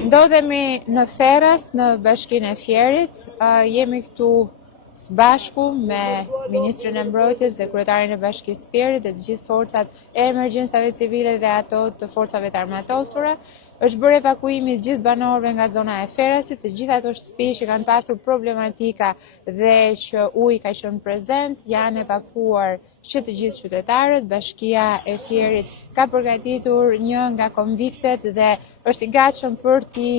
Ndodhemi në Ferras, në Bashkinë e Fierit. Jemi këtu së bashku me Ministrin e Mbrojtjes dhe Kryetarin e Bashkisë së Fierit dhe të gjithë forcat e emergjencave civile dhe ato të forcave të armatosura. Është bërë evakuimi të gjithë banorëve nga zona e Ferrasit, të gjithë ato shtëpi që kanë pasur problematika dhe që uji ka qenë prezent, janë evakuar që të gjithë qytetarët. Bashkia e Fierit ka përgatitur një nga konviktet dhe është i gatshëm për t'i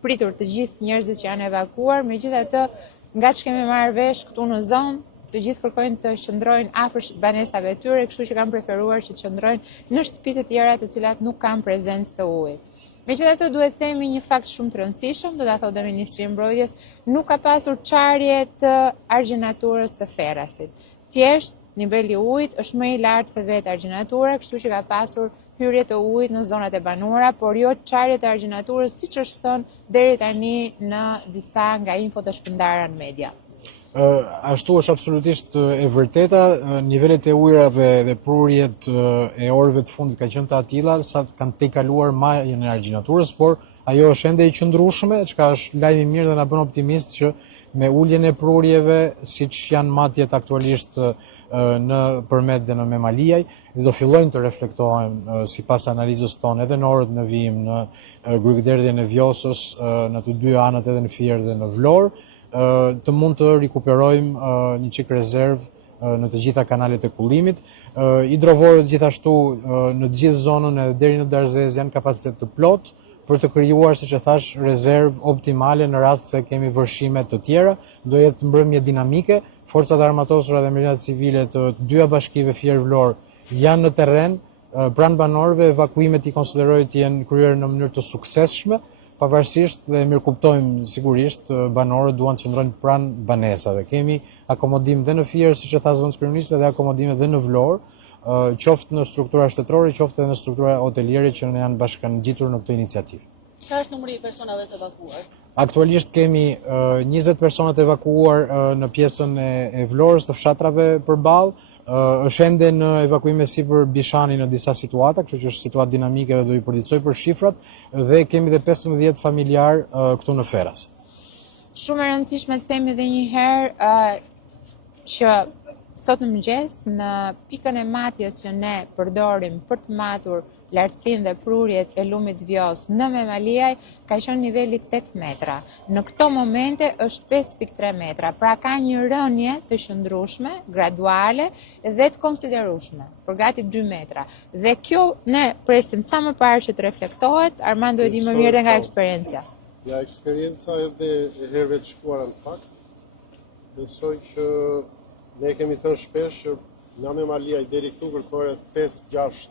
pritur të gjithë njerëzit që janë evakuar. Megjithatë, nga që kemi marrë vesh këtu në zonë, të gjithë kërkojnë të qëndrojnë afër banesave tyre, kështu që kanë preferuar që të qëndrojnë në shtëpitë të tjera të cilat nuk kanë prezencë të ujit. Megjithatë, duhet të themi një fakt shumë të rëndësishëm, do ta thotë Ministri i Mbrojtjes, nuk ka pasur çarje të argjenaturës së Ferrasit. Thjesht niveli i ujit është më i lartë se vetë argjenatura, kështu që ka pasur hyrje të ujit në zonat e banuara, por jo çarje të argjenaturës, siç është thënë deri tani në disa nga infot të shpërndara në media. Ashtu është absolutisht e vërteta, nivelet e ujrave dhe prurjet e orëve të fundit ka qenë të atilla sa kanë tejkaluar majën e argjenaturës, por ajo është ende e qëndrueshme, çka është lajm i mirë dhe na bën optimist që me uljen e prurjeve, siç janë matjet aktualisht në Përmet dhe në Memaliaj, do fillojnë të reflektohen sipas analizës tonë edhe në orët në vijim në Grykderdhjen e Vjosës, në të dy anët edhe në Fier dhe në Vlorë, të mund të rikuperojmë një çik rezervë në të gjitha kanalet e kullimit. Hidrovorët gjithashtu në të gjithë zonën edhe deri në Darzez janë kapacitet të plot për të krijuar, siç e thash, rezervë optimale në rast se kemi vërshime të tjera. Do jetë mbrëmje dinamike. Forcat armatosura dhe emergjencat civile të dyja bashkive Fier-Vlorë janë në terren pranë banorëve. Evakuimet i konsideroj të jenë kryer në mënyrë të suksesshme, pavarësisht dhe mirë kuptojmë sigurisht banorët duan të qëndrojnë pranë banesave. Kemi akomodim dhe në Fier, siç e tha zëvendëskryeministri, dhe akomodime dhe në Vlorë, qoftë në struktura shtetërore, qoftë edhe në struktura hoteliere që ne janë bashkangjitur në këtë iniciativë. Sa është numri i personave të evakuar? Aktualisht kemi 20 persona të evakuar në pjesën e Vlorës, të fshatrave përballë. Është ende në evakuime sipër Bishani në disa situata, kështu që është situatë dinamike dhe do i përditësoj për shifrat, dhe kemi dhe 15 familjar këtu në Ferras. Shumë e rëndësishme të themi edhe një herë që sot në mëngjes në pikën e matjes që ne përdorim për të matur lartësinë dhe prurjet e lumit Vjos në Memaliaj ka qenë niveli 8 metra. Në këto momente është 5.3 metra, pra ka një rënje të qëndrueshme, graduale dhe të konsiderueshme, për gati 2 metra. Dhe kjo ne presim sa më parë që të reflektohet. Armando e di më mirë dhe nga eksperjenca. Ja, eksperienca edhe e herëve të shkuara në fakt. Besoj që ne kemi thënë shpesh që nga Memaliaj deri këtu kërkohet 5-6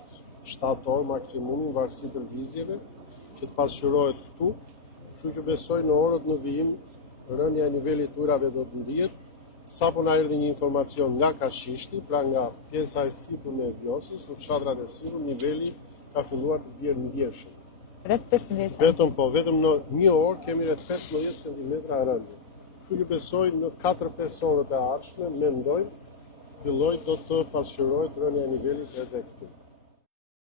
7 orë maksimumi në varësi të lëvizjeve që të pasqyrohet këtu, kështu që besoj në orët në vijim rënja e nivelit të ujrave do të ndihet. Sapo na erdhi një informacion nga Kashishti, pra nga pjesa e sipërme e Vjosës, në fshatrat e sipër niveli ka filluar të bjerë ndjeshëm. Rreth 15 cm. Vetëm në një orë kemi rreth 15 cm rënje. Kështu që besoj në 4-5 orët e ardhshme, mendoj, filloj do të pasqyrohet rënja e nivelit edhe këtu.